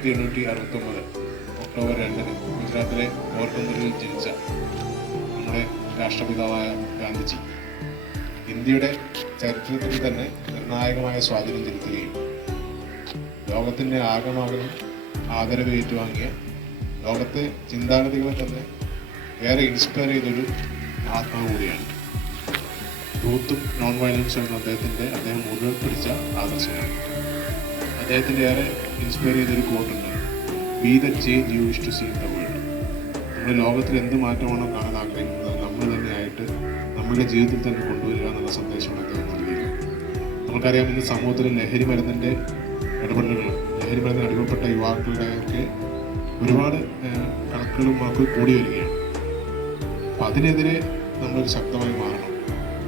1869 October 2 ഗുജറാത്തിലെ പോർബന്ദറിൽ ജനിച്ച നമ്മുടെ രാഷ്ട്രപിതാവായ ഗാന്ധിജി ഇന്ത്യയുടെ ചരിത്രത്തിൽ തന്നെ നിർണായകമായ സ്വാധീനം ചെലുത്തുകയും ലോകത്തിൻ്റെ ആകമാകണം ആദരവ് ഏറ്റുവാങ്ങിയ ലോകത്തെ ചിന്താഗതികളെ തന്നെ ഏറെ ഇൻസ്പയർ ചെയ്തൊരു ആത്മാവ് കൂടിയാണ്. ട്രൂത്തും നോൺ വയലൻസും എന്ന അദ്ദേഹം മുഴുവൻ പിടിച്ച ആദർശമാണ്. അദ്ദേഹത്തിൻ്റെ ഏറെ ഇൻസ്പയർ ചെയ്തൊരു കോട്ടുണ്ട്, be the change you wish to see in the world. നമ്മുടെ ലോകത്തിൽ എന്ത് മാറ്റമാണോ കാണാൻ ആഗ്രഹിക്കുന്നത് നമ്മൾ തന്നെയായിട്ട് നമ്മുടെ ജീവിതത്തിൽ തന്നെ കൊണ്ടുവരിക എന്നുള്ള സന്ദേശമാണ് അദ്ദേഹം നൽകിയത്. നമുക്കറിയാം, ഇന്ന് സമൂഹത്തിൽ ലഹരി മരുന്നിൻ്റെ ഇടപെടലുകൾ, ലഹരി മരുന്നിന് അടിമപ്പെട്ട യുവാക്കളുടെയൊക്കെ ഒരുപാട് കണക്കുകളും വാക്കുകൾ കൂടി വരികയാണ്. അപ്പം അതിനെതിരെ നമ്മളൊരു ശക്തമായി മാറണം.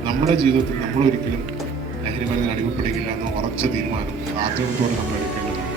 നമ്മുടെ ജീവിതത്തിൽ നമ്മളൊരിക്കലും ലഹരി മരുന്നിന് അടിമപ്പെടുകയില്ല എന്ന ഉറച്ച തീരുമാനം ആർജവത്തോടെ നമ്മൾ എടുക്കേണ്ടതുണ്ട്.